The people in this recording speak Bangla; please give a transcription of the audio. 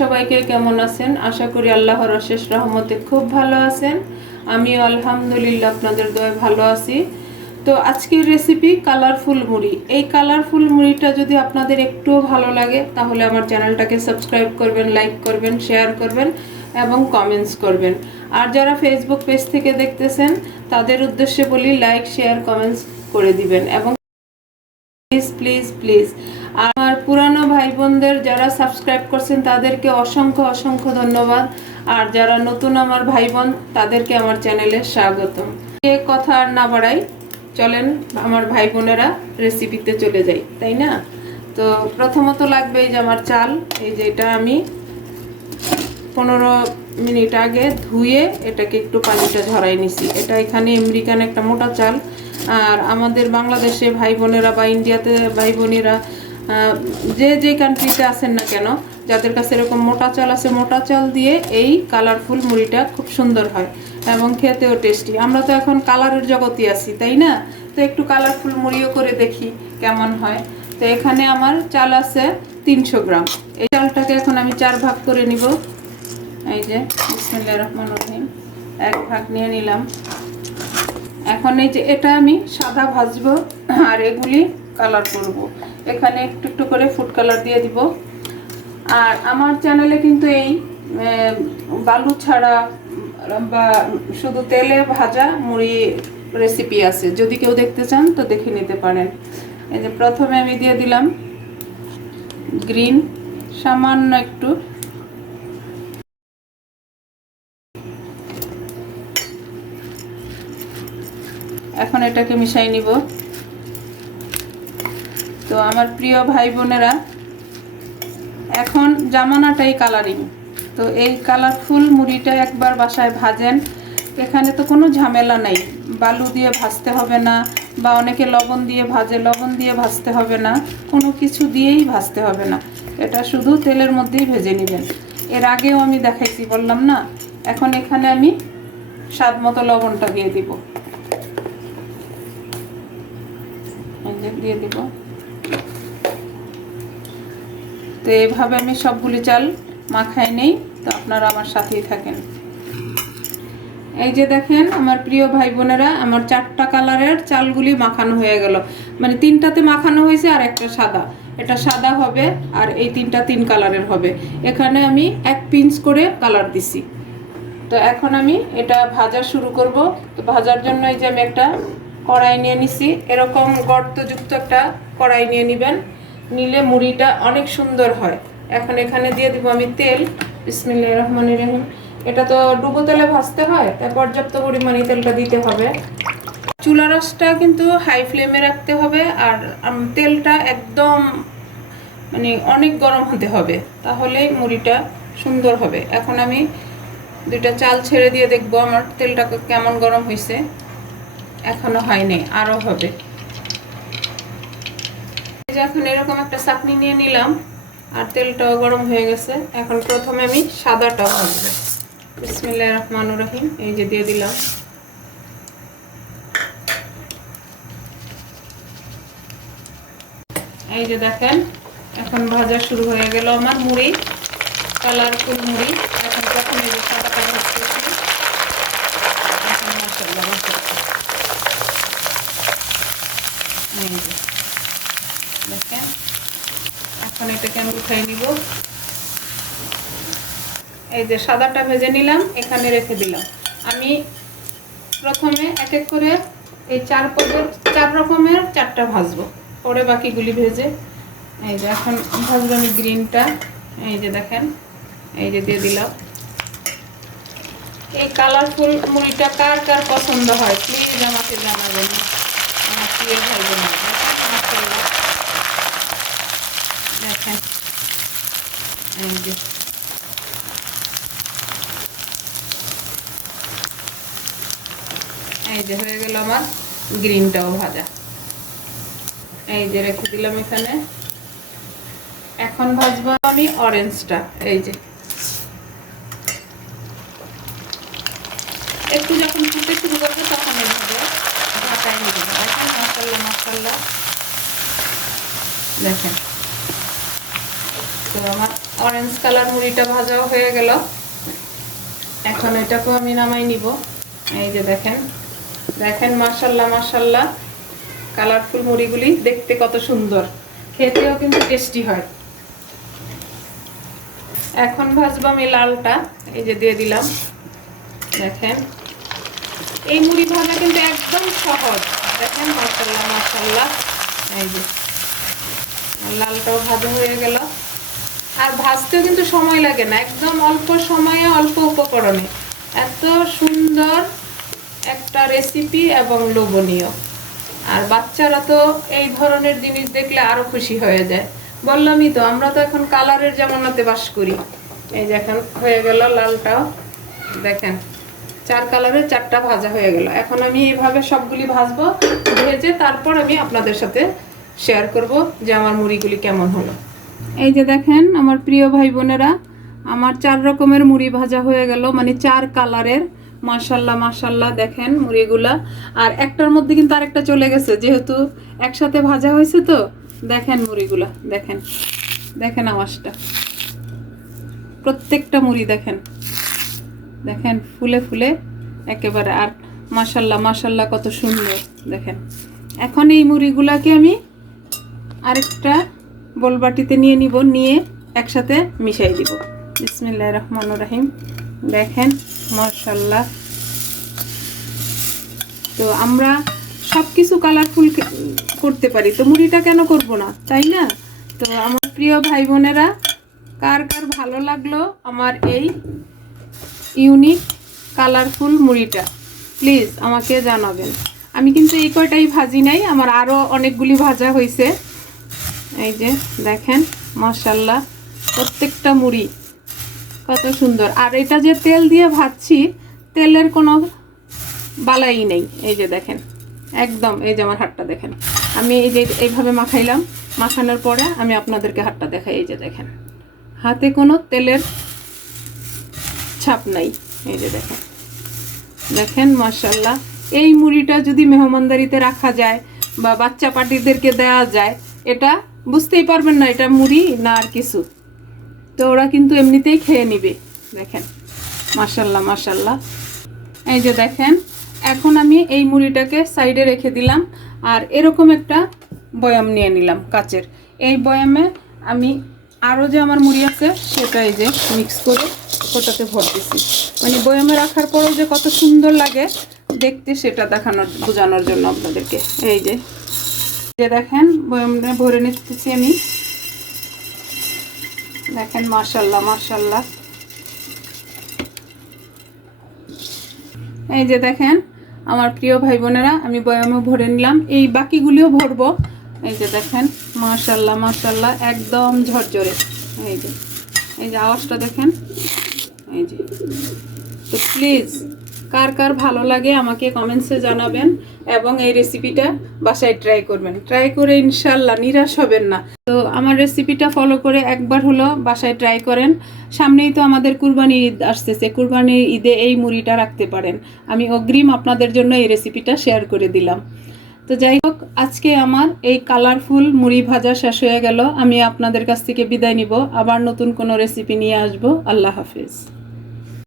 সবাইকে কেমন আছেন? আশা করি আল্লাহর অশেষ রহমতে খুব ভালো আছেন। আমিও আলহামদুলিল্লাহ আপনাদের দয়ায় ভালো আছি। তো আজকের রেসিপি কালারফুল মুড়ি। এই কালারফুল মুড়িটা যদি আপনাদের একটুও ভালো লাগে তাহলে আমার চ্যানেলটাকে সাবস্ক্রাইব করবেন, লাইক করবেন, শেয়ার করবেন এবং কমেন্টস করবেন। আর যারা ফেসবুক পেজ থেকে দেখতেছেন তাদের উদ্দেশ্যে বলি লাইক, শেয়ার, কমেন্টস করে দিবেন এবং প্লিজ প্লিজ প্লিজ আমার পুরানো ভাই বোনদের যারা সাবস্ক্রাইব করছেন তাদেরকে অসংখ্য অসংখ্য ধন্যবাদ। আর যারা নতুন আমার ভাই বোন তাদেরকে আমার চ্যানেলে স্বাগতম। এ কথা আর না বাড়াই, চলেন আমার ভাই বোনেরা রেসিপিতে চলে যাই, তাই না? তো প্রথমত লাগবে এই যে আমার চাল। এই যে এটা আমি 15 মিনিট আগে ধুয়ে এটাকে একটু পানিটা ঝরাই নিছি। এটা এখানে আমেরিকান একটা মোটা চাল। আর আমাদের বাংলাদেশে ভাই বোনেরা বা ইন্ডিয়াতে ভাই বোনেরা যে যে কান্ট্রিতে আছেন না কেন, যাদের কাছে এরকম মোটা চাল আছে, মোটা চাল দিয়ে এই কালারফুল মুড়িটা খুব সুন্দর হয় এবং খেতেও টেস্টি। আমরা তো এখন কালারের জগতে আছি, তাই না? তো একটু কালারফুল মুড়িও করে দেখি কেমন হয়। তো এখানে আমার চাল আছে 300 গ্রাম। এই চালটাকে এখন আমি 4 ভাগ করে নিব। এই যে বিসমিল্লাহির রহমানির রহিম, 1 ভাগ নিয়ে নিলাম। এখন এই যে এটা আমি সাদা ভাজবো আর এগুলি কালার করব। এখানে একটু একটু করে ফুড কালার দিয়ে দিব। আর আমার চ্যানেলে কিন্তু এই বালু ছাড়া বা শুধু তেলে ভাজা মুড়ি রেসিপি আছে, যদি কেউ দেখতে চান তো দেখে নিতে পারেন। এই যে প্রথমে আমি দিয়ে দিলাম গ্রিন, সামান্য একটু। এখন এটাকে মিশাই নিব। তো আমার প্রিয় ভাই বোনেরা, এখন জামানাটাই কালারিং। তো এই কালারফুল মুড়িটা একবার বাসায় ভাজেন, এখানে তো কোনো ঝামেলা নাই। বালু দিয়ে ভাজতে হবে না, বা অনেকে লবণ দিয়ে ভাজে, লবণ দিয়ে ভাজতে হবে না, কোনো কিছু দিয়েই ভাজতে হবে না। এটা শুধু তেলের মধ্যেই ভেজে নেবেন। এর আগেও আমি দেখাইছি, বললাম না? এখন এখানে আমি স্বাদ মতো লবণটা দিয়ে দিব। দিয়ে দিব। তো এইভাবে আমি সবগুলি চাল মাখাই নেই। তো আপনারা আমার সাথেই থাকেন। এই যে দেখেন আমার প্রিয় ভাই বোনেরা, আমার 4টা কালারের চালগুলি মাখানো হয়ে গেল। মানে 3টাতে মাখানো হয়েছে আর একটা সাদা। এটা সাদা হবে আর এই 3টা 3 কালারের হবে। এখানে আমি 1 পিঞ্চ করে কালার দিছি। তো এখন আমি এটা ভাজা শুরু করব। তো ভাজার জন্য এই যে আমি একটা কড়াই নিয়ে নিছি। এরকম গর্তযুক্ত একটা কড়াই নিয়ে নেবেন, নিলে মুড়িটা অনেক সুন্দর হয়। এখন এখানে দিয়ে দিব আমি তেল। বিসমিল্লাহির রহমানির রহিম। এটা তো ডুবো তেলে ভাজতে হয়, তাই পর্যাপ্ত পরিমাণে তেলটা দিতে হবে। চুলা রসটা কিন্তু হাই ফ্লেমে রাখতে হবে। আর তেলটা একদম মানে অনেক গরম হতে হবে, তাহলেই মুড়িটা সুন্দর হবে। এখন আমি 2টা চাল ছেড়ে দিয়ে দেখবো আমার তেলটা কেমন গরম হয়েছে। এখনো হয়নি, আরো হবে। এখন এরকম একটা চাকনি নিয়ে নিলাম আর তেলটাও গরম হয়ে গেছে। এখন প্রথমে আমি সাদাটা ভাজবো। বিসমিল্লাহির রহমানির রহিম। এই যে দিয়ে দিলাম। এই যে দেখেন এখন ভাজা শুরু হয়ে গেল আমার মুড়ি, কালারফুল মুড়ি। এখন প্রথমে যে সাদাটা ভাজতেছি। এখন মাশাআল্লাহ এই যে দেখেন, এখন এটাকে আমি উঠাই নিব। এই যে সাদাটা ভেজে নিলাম, এখানে রেখে দিলাম। আমি প্রথমে এক এক করে এই 4 রকমের 4টা ভাজবো, পরে বাকিগুলি ভেজে। এই যে এখন ভাজবো আমি গ্রিনটা। এই যে দেখেন, এই যে দিয়ে দিলাম। এই কালারফুল মুড়িটা কার কার পছন্দ হয় প্লিজ আমাকে জানাবেন, আমার প্রিয় ভাই বোনেরা। দেখেন এই যে এই যে হয়ে গেল আমার গ্রিনটাও ভাজা। এই যে রেখে দিলাম এখানে। এখন ভাজবো আমি অরেঞ্জটা। এই যে একটু যখন ফুটে শুরু করবে তখন এইভাবে ঢাকায় নিয়ে দেবো। দেখেন মাশাআল্লাহ মাশাআল্লাহ, দেখেন তো আমার অরেঞ্জ কালার মুড়িটা ভাজাও হয়ে গেল। এখন এটাকেও আমি নামাই নিব। এই যে দেখেন দেখেন, মাশাল্লাহ মাশাল্লাহ, কালারফুল মুড়িগুলি দেখতে কত সুন্দর, খেতেও কিন্তু টেস্টি হয়। এখন ভাজবো আমি লালটা, এই যে দিয়ে দিলাম। দেখেন এই মুড়ি ভাজা কিন্তু একদম সহজ। দেখেন মাশাল্লাহ মাশাল্লাহ, এই যে লালটাও ভাজা হয়ে গেল। আর ভাজতেও কিন্তু সময় লাগে না, একদম অল্প সময়ে অল্প উপকরণে এত সুন্দর একটা রেসিপি এবং লোভনীয়। আর বাচ্চারা তো এই ধরনের জিনিস দেখলে আরো খুশি হয়ে যায়। বললামই তো, আমরা তো এখন কালারের জামানাতে বাস করি। এই যে এখন হয়ে গেল লালটাও, দেখেন 4 কালারের 4টা ভাজা হয়ে গেল। এখন আমি এইভাবে সবগুলি ভাজবো, ভেজে তারপর আমি আপনাদের সাথে শেয়ার করব যে আমার মুড়িগুলি কেমন হলো। এই যে দেখেন আমার প্রিয় ভাই বোনেরা, আমার 4 রকমের মুড়ি ভাজা হয়ে গেল, মানে 4 কালারের। মাশাল্লাহ মাশাল্লাহ, দেখেন মুড়িগুলা। আর একটার মধ্যে কিন্তু আরেকটা চলে গেছে, যেহেতু একসাথে ভাজা হয়েছে। তো দেখেন মুড়িগুলা, দেখেন দেখেন আওয়াজটা, প্রত্যেকটা মুড়ি দেখেন দেখেন ফুলে ফুলে একেবারে। আর মাশাল্লাহ মাশাল্লাহ কত সুন্দর দেখেন। এখন এই মুড়িগুলাকে আমি আরেকটা বলবাটিতে নিয়ে নিব, নিয়ে একসাথে মিশাই দিব। বিসমিল্লাহির রহমানির রহিম। দেখেন মাশাল্লাহ। তো আমরা সব কিছু কালারফুল করতে পারি, তো মুড়িটা কেন করব না, তাই না? তো আমার প্রিয় ভাই বোনেরা, কার কার ভালো লাগলো আমার এই ইউনিক কালারফুল মুড়িটা, প্লিজ আমাকে জানাবেন। আমি কিন্তু এই কয়টাই ভাজি নাই, আমার আরও অনেকগুলি ভাজা হয়েছে। এই যে দেখেন মাশাল্লাহ, প্রত্যেকটা মুড়ি কত সুন্দর। আর এটা যে তেল দিয়ে ভাজছি, তেলের কোনো বালাই নেই। এই যে দেখেন একদম, এই যে আমার হাতটা দেখেন, আমি এই যে এইভাবে মাখাইলাম, মাখানোর পরে আমি আপনাদেরকে হাতটা দেখাই। এই যে দেখেন, হাতে কোনো তেলের ছাপ নাই। এই যে দেখেন দেখেন মাশাল্লাহ। এই মুড়িটা যদি মেহমানদারিতে রাখা যায় বা বাচ্চা পার্টিদেরকে দেওয়া যায়, এটা বুঝতেই পারবেন না এটা মুড়ি না আর কিছু। তো ওরা কিন্তু এমনিতেই খেয়ে নিবে। দেখেন মাশাল্লাহ মাশাল্লাহ। এই যে দেখেন, এখন আমি এই মুড়িটাকে সাইডে রেখে দিলাম। আর এরকম একটা বয়াম নিয়ে নিলাম কাচের। এই বয়ামে আমি আরও যে আমার মুড়ি আছে সেটা এই যে মিক্স করে ওটাতে ভর দিছি। মানে বয়ামে রাখার পরেও যে কত সুন্দর লাগে দেখতে, সেটা দেখানোর বোঝানোর জন্য আপনাদেরকে। এই যে দেখেন বয়ামে ভরে নিতেছি আমি। দেখেন মাশাল্লাহ মাশাল্লাহ। এই যে দেখেন আমার প্রিয় ভাই বোনেরা, আমি বয়ামে ভরে নিলাম, এই বাকিগুলিও ভরবো। এই যে দেখেন মাশাল্লাহ মাশাল্লাহ, একদম ঝরঝরে। এই যে এই যে আওয়াজটা দেখেন। এই যে, তো প্লিজ কার কার ভালো লাগে আমাকে কমেন্টসে জানাবেন, এবং এই রেসিপিটা বাসায় ট্রাই করবেন। ট্রাই করে ইনশাল্লাহ নিরাশ হবেন না। তো আমার রেসিপিটা ফলো করে একবার হলো বাসায় ট্রাই করেন। সামনেই তো আমাদের কুরবানির ঈদ আসতেছে, কুরবানির ঈদে এই মুড়িটা রাখতে পারেন। আমি অগ্রিম আপনাদের জন্য এই রেসিপিটা শেয়ার করে দিলাম। তো যাই হোক, আজকে আমার এই কালারফুল মুড়ি ভাজা শেষ হয়ে গেল। আমি আপনাদের কাছ থেকে বিদায় নিব, আবার নতুন কোনো রেসিপি নিয়ে আসবো। আল্লাহ হাফিজ।